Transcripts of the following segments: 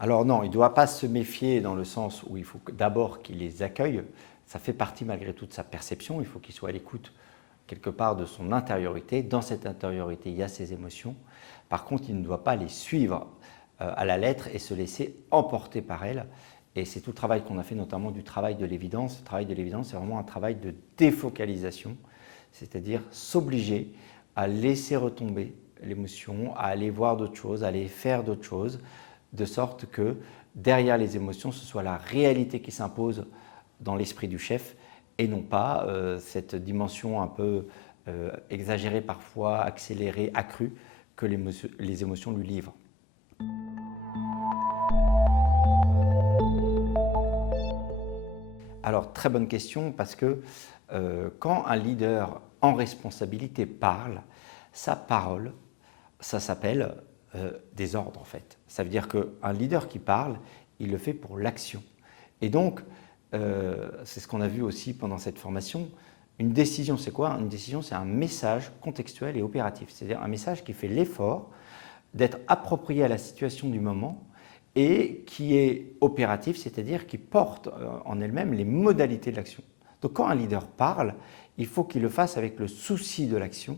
Alors non, il ne doit pas se méfier dans le sens où il faut d'abord qu'il les accueille. Ça fait partie malgré tout de sa perception. Il faut qu'il soit à l'écoute quelque part de son intériorité. Dans cette intériorité, il y a ses émotions. Par contre, il ne doit pas les suivre à la lettre et se laisser emporter par elles. Et c'est tout le travail qu'on a fait, notamment du travail de l'évidence. Le travail de l'évidence, c'est vraiment un travail de défocalisation, c'est-à-dire s'obliger à laisser retomber l'émotion, à aller voir d'autres choses, à aller faire d'autres choses, de sorte que derrière les émotions, ce soit la réalité qui s'impose dans l'esprit du chef et non pas cette dimension un peu exagérée parfois, accélérée, accrue que les émotions lui livrent. Alors, très bonne question parce que quand un leader en responsabilité parle, sa parole, ça s'appelle des ordres en fait. Ça veut dire qu'un leader qui parle, il le fait pour l'action. Et donc, c'est ce qu'on a vu aussi pendant cette formation, une décision, c'est quoi? Une décision, c'est un message contextuel et opératif. C'est-à-dire un message qui fait l'effort d'être approprié à la situation du moment et qui est opératif, c'est-à-dire qui porte en elle-même les modalités de l'action. Donc quand un leader parle, il faut qu'il le fasse avec le souci de l'action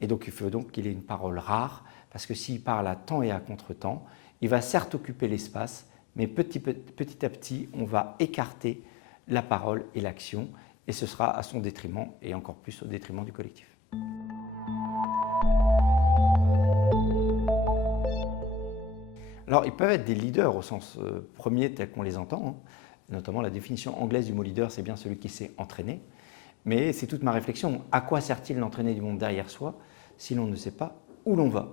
et donc il faut donc qu'il ait une parole rare parce que s'il parle à temps et à contre-temps, il va certes occuper l'espace, mais petit à petit, on va écarter la parole et l'action et ce sera à son détriment et encore plus au détriment du collectif. Alors, ils peuvent être des leaders au sens premier tel qu'on les entend, hein. Notamment la définition anglaise du mot leader, c'est bien celui qui sait entraîner. Mais c'est toute ma réflexion. À quoi sert-il d'entraîner du monde derrière soi si l'on ne sait pas où l'on va?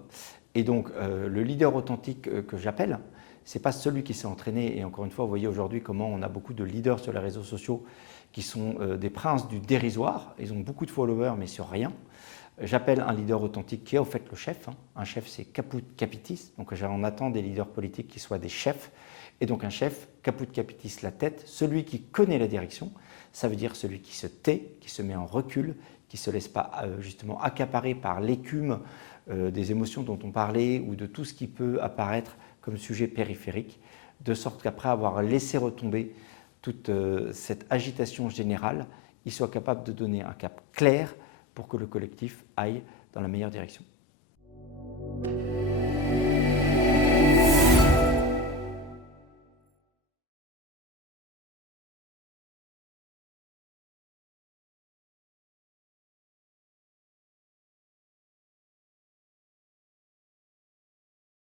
Et donc, le leader authentique que j'appelle, ce n'est pas celui qui s'est entraîné. Et encore une fois, vous voyez aujourd'hui comment on a beaucoup de leaders sur les réseaux sociaux qui sont des princes du dérisoire. Ils ont beaucoup de followers, mais sur rien. J'appelle un leader authentique qui est au fait le chef. Un chef, c'est caput capitis. Donc on attend des leaders politiques qui soient des chefs. Et donc un chef, caput capitis, la tête, celui qui connaît la direction. Ça veut dire celui qui se tait, qui se met en recul, qui ne se laisse pas justement accaparer par l'écume des émotions dont on parlait ou de tout ce qui peut apparaître comme sujet périphérique, de sorte qu'après avoir laissé retomber toute cette agitation générale, il soit capable de donner un cap clair pour que le collectif aille dans la meilleure direction.